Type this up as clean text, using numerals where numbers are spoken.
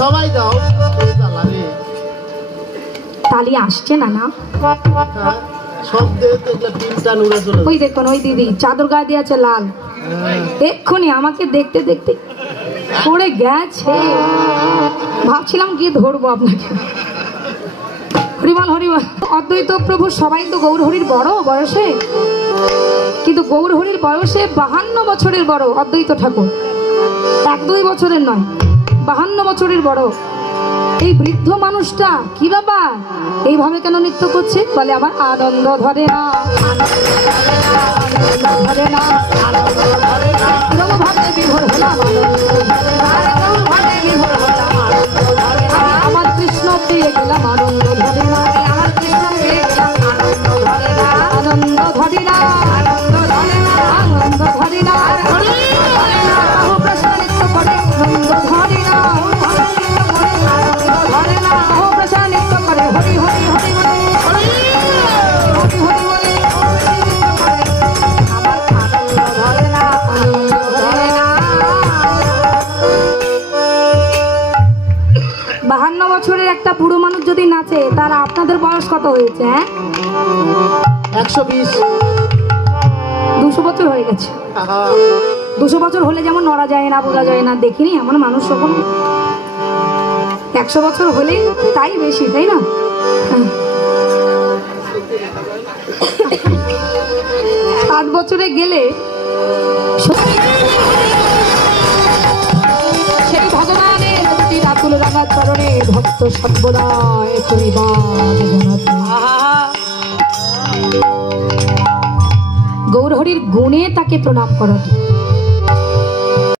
সবাই দাও তালি আসছে না না ওই দেখুন ওই দিদি চাদর গায়ে দিয়ে আছে লাল এক্ষুনি আমাকে দেখতে দেখতে পড়ে গেছে ভাবছিলাম গিয়ে ধরবো আপনাকে হরিবল হরিবল অদ্বৈত প্রভু সবাই তো গৌরহরির বড় বয়সে কিন্তু গৌরহরির বয়সে 52 বছরের বড় অদ্বৈত ঠাকুর 1-2 বছরের নয় 52 বছরের বড় এই বৃদ্ধ মানুষটা কি ব্যাপার এইভাবে কেন নৃত্য করছে বলে আমার আনন্দ ধরে না ধরে না আমার কৃষ্ণ পেয়ে গেলাম আনন্দ ধরে না আমার কৃষ্ণ পেয়ে গেলাম আনন্দ ধরে না আনন্দ ধরে না আনন্দ ধরে না আনন্দ ধরে না বহু প্রশ্ন নৃত্য করে আনন্দ ধরে না বছরের একটা বুড়ো মানুষ যদি নাচে তারা আপনাদের বয়স কত হয়েছে? 120 200 বছর হয়ে গেছে। 200 বছর হলে যেমন নড়া যায় না বোঝা যায় না দেখিনি এমন মানুষ রকম 100 বছর হলে তাই বেশি তাই না? সাত বছরে গেলে সেই ভগবানের রাতুল রাঙা চরণে ভক্ত সর্বদায় গৌরহরির গুণে তাকে প্রণাম করো।